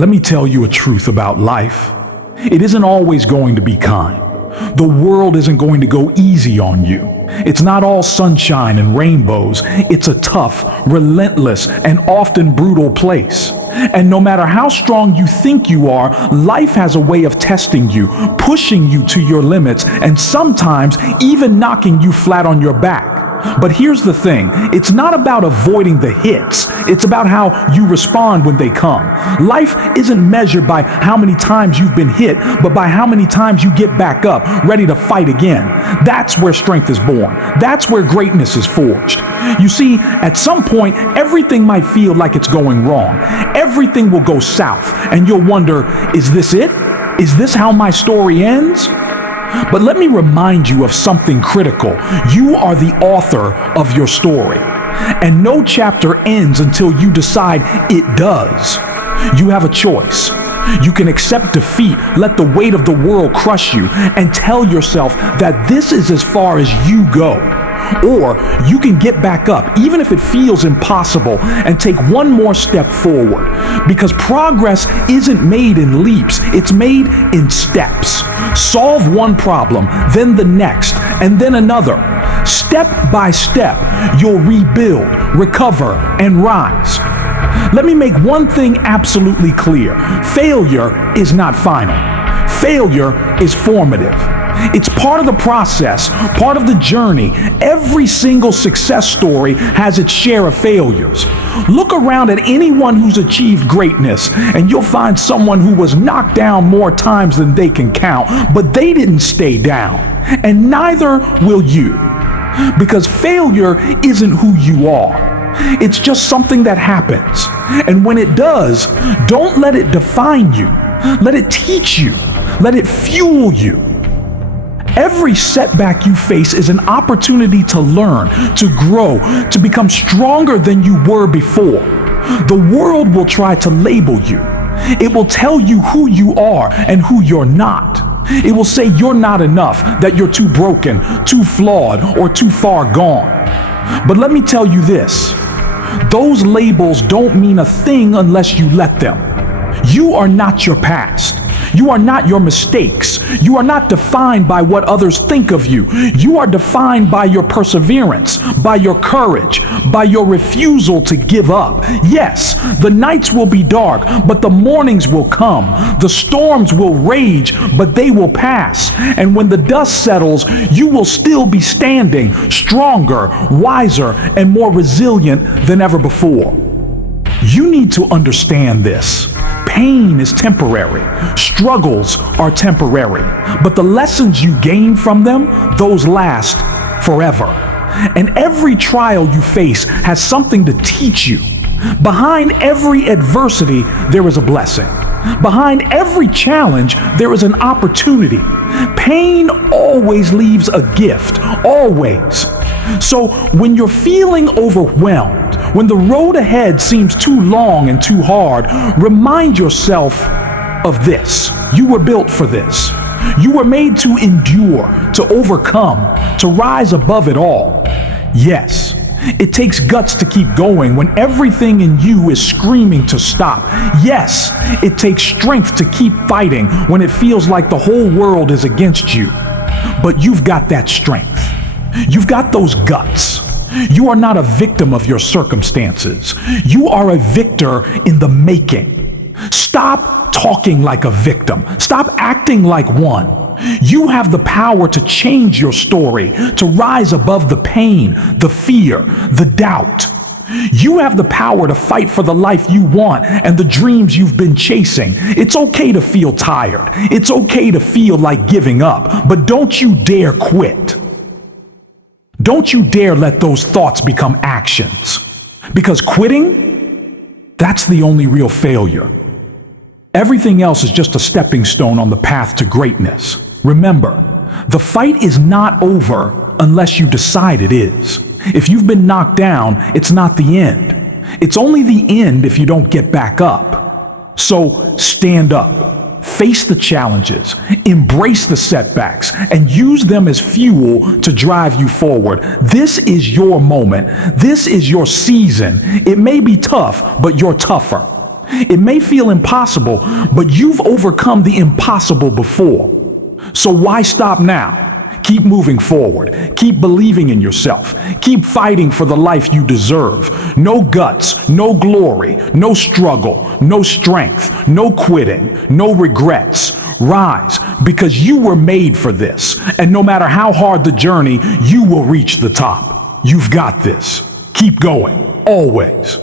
Let me tell you a truth about life. It isn't always going to be kind. The world isn't going to go easy on you. It's not all sunshine and rainbows. It's a tough, relentless, and often brutal place. And no matter how strong you think you are, life has a way of testing you, pushing you to your limits, and sometimes even knocking you flat on your back. But here's the thing, it's not about avoiding the hits, it's about how you respond when they come. Life isn't measured by how many times you've been hit, but by how many times you get back up, ready to fight again. That's where strength is born. That's where greatness is forged. You see, at some point, everything might feel like it's going wrong. Everything will go south, and you'll wonder, is this it? Is this how my story ends? But let me remind you of something critical. You are the author of your story. And no chapter ends until you decide it does. You have a choice. You can accept defeat, let the weight of the world crush you, and tell yourself that this is as far as you go. Or you can get back up, even if it feels impossible, and take one more step forward. Because progress isn't made in leaps, it's made in steps. Solve one problem, then the next, and then another. Step by step, you'll rebuild, recover, and rise. Let me make one thing absolutely clear. Failure is not final. Failure is formative. It's part of the process, part of the journey. Every single success story has its share of failures. Look around at anyone who's achieved greatness, and you'll find someone who was knocked down more times than they can count, but they didn't stay down. And neither will you. Because failure isn't who you are. It's just something that happens. And when it does, don't let it define you. Let it teach you. Let it fuel you. Every setback you face is an opportunity to learn, to grow, to become stronger than you were before. The world will try to label you. It will tell you who you are and who you're not. It will say you're not enough, that you're too broken, too flawed, or too far gone. But let me tell you this, those labels don't mean a thing unless you let them. You are not your past. You are not your mistakes. You are not defined by what others think of you. You are defined by your perseverance, by your courage, by your refusal to give up. Yes, the nights will be dark, but the mornings will come. The storms will rage, but they will pass. And when the dust settles, you will still be standing, stronger, wiser, and more resilient than ever before. You need to understand this. Pain is temporary. Struggles are temporary. But the lessons you gain from them, those last forever. And every trial you face has something to teach you. Behind every adversity, there is a blessing. Behind every challenge, there is an opportunity. Pain always leaves a gift, always. So when you're feeling overwhelmed, when the road ahead seems too long and too hard, remind yourself of this. You were built for this. You were made to endure, to overcome, to rise above it all. Yes, it takes guts to keep going when everything in you is screaming to stop. Yes, it takes strength to keep fighting when it feels like the whole world is against you. But you've got that strength. You've got those guts. You are not a victim of your circumstances. You are a victor in the making. Stop talking like a victim. Stop acting like one. You have the power to change your story, to rise above the pain, the fear, the doubt. You have the power to fight for the life you want and the dreams you've been chasing. It's okay to feel tired. It's okay to feel like giving up, but don't you dare quit. Don't you dare let those thoughts become actions. Because quitting, that's the only real failure. Everything else is just a stepping stone on the path to greatness. Remember, the fight is not over unless you decide it is. If you've been knocked down, it's not the end. It's only the end if you don't get back up. So stand up. Face the challenges, embrace the setbacks, and use them as fuel to drive you forward. This is your moment. This is your season. It may be tough, but you're tougher. It may feel impossible, but you've overcome the impossible before. So why stop now? Keep moving forward. Keep believing in yourself. Keep fighting for the life you deserve. No guts, no glory, no struggle, no strength, no quitting, no regrets. Rise, because you were made for this. And no matter how hard the journey, you will reach the top. You've got this. Keep going, always.